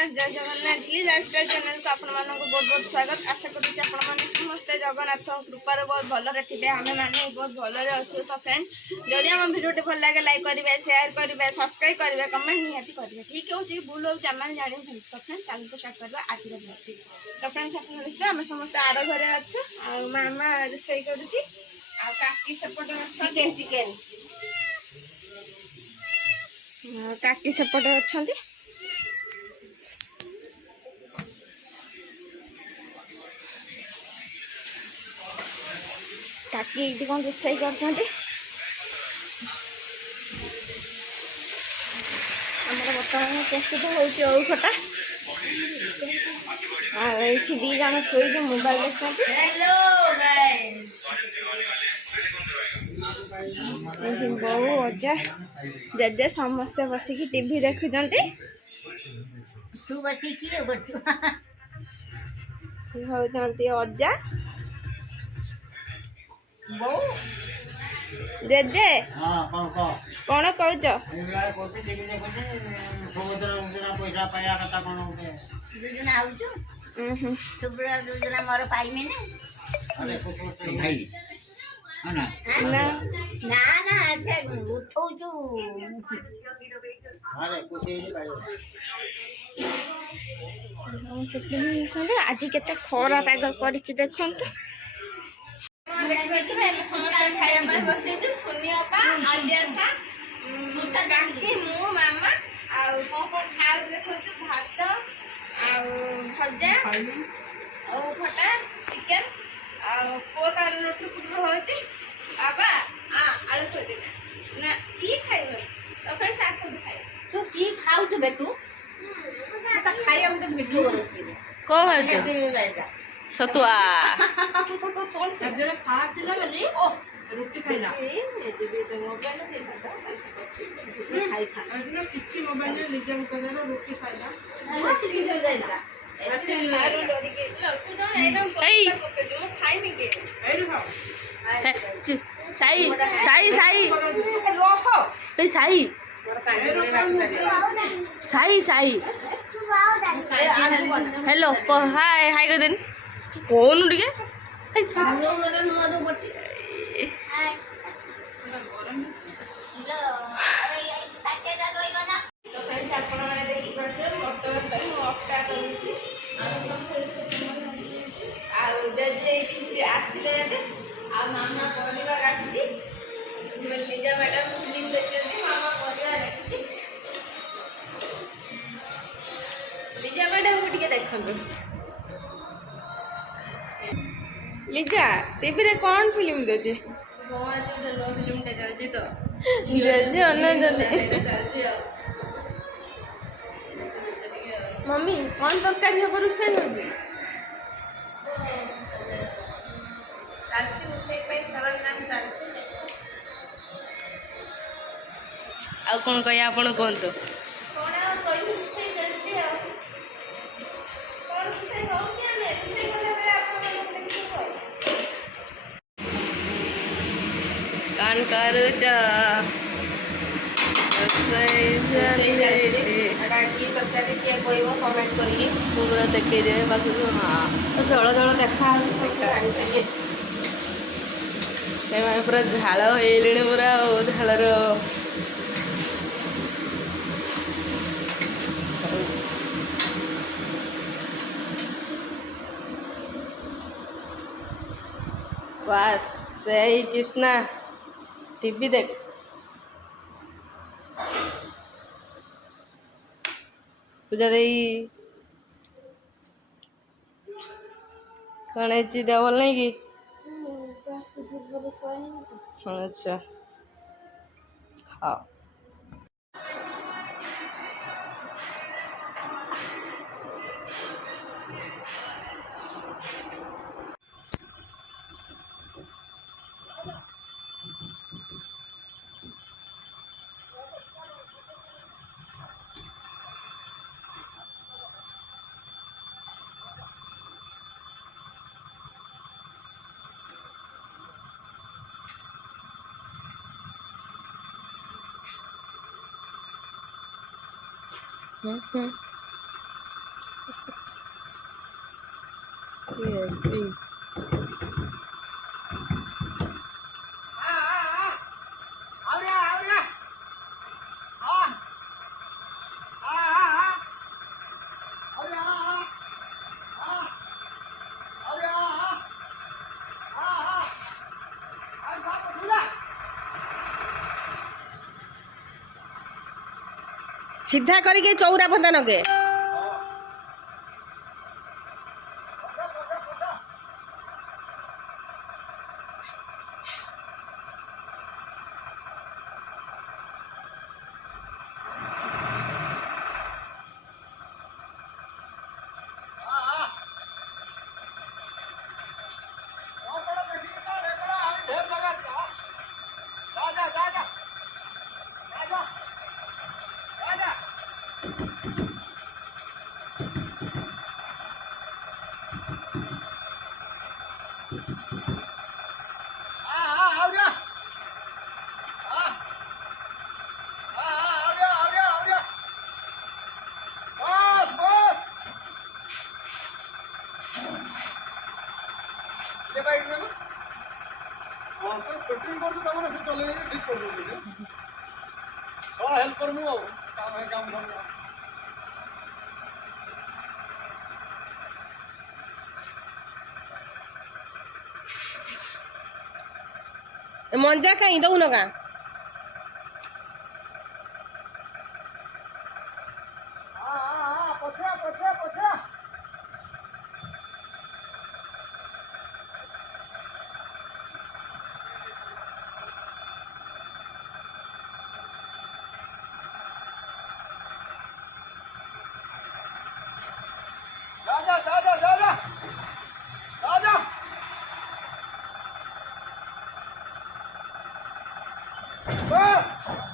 नमस्कार जय Jagannath ji lifestyle channel को आपण मानक बहुत बहुत स्वागत। आशा करूँ आपण मैंने समस्ते जगन्नाथ कृपार बहुत भलरे थे आम मैंने बहुत भलरे अच्छे। तो फ्रेंड जदि आम भिडियो भल लगे लाइक करेंगे शेयर करेंगे सब्सक्राइब करेंगे कमेंट निहाती करेंगे ठीक हो भूल हो आम जान। तो फ्रेंड चैनल को स्टार्ट करवा आज ब्लॉग। तो फ्रेंड्स आप देखिए आम समस्त आर घरे अच्छे मामा रोषे करी सेपटे चिकेन काकी सेपटे अच्छा काकी ये कौन रोषे कर बर्तमान प्रस्तुत हो खटा ये दी जन शोक मोबाइल देखते बहु अजा जेजे समस्ते बसिकी टीवी देखुंट होती अजा जेजे कौन कौच योजना मोर पाइमे ना ना ना उठौचु आज के खरा पाग कर देखु खाया बसई सुनिया काकी मु मामा खाऊ देखु भात भजा खटा चिकेन पो तार नोटुकुर होती बाबा आलू खोदे ना सी खाइब तो फिर सासु खाइ तू की खाऊ बे तू तो खाइया उठे भिडियो कर को खाऊ छतुआ जरा साथ दिला बली ओ रोटी खाइला मोबाइल दे खाई खा अजनो किछि मोबाइल ले लिजा उठा रोटी खाइला रोटी भी हो जाएगा साई साई साई साई साई साई हेलो हाय हाय कर कौन टे आसिले मामा परिवा काटुची लिजा मैडम फिल्म देखते मामा परिवा काटुची लिजा मैडम को देखो लिजा टीवी रे कौन फिल्म देचे फिल्म चलती तो मम्मी कौन तरकारी हम रोषे हो आ कौन कह आप कहतु कौन करुच कमेंट करिए पूरा देखे जाए बाकी हाँ जल जल देखा पूरा झाल हो पूरा झालर बस सही कृष्णा टीवी देख पूजा दे कौन है देह भल नहीं कि अच्छा हाँ सीधा करके चौरा फंदा नगे सेटिंग कर दो तमने से चले ठीक कर दो हां हेल्प कर मु काम है काम कर मंजा कहीं दऊ नगा हां पछा पछा पछा जा बस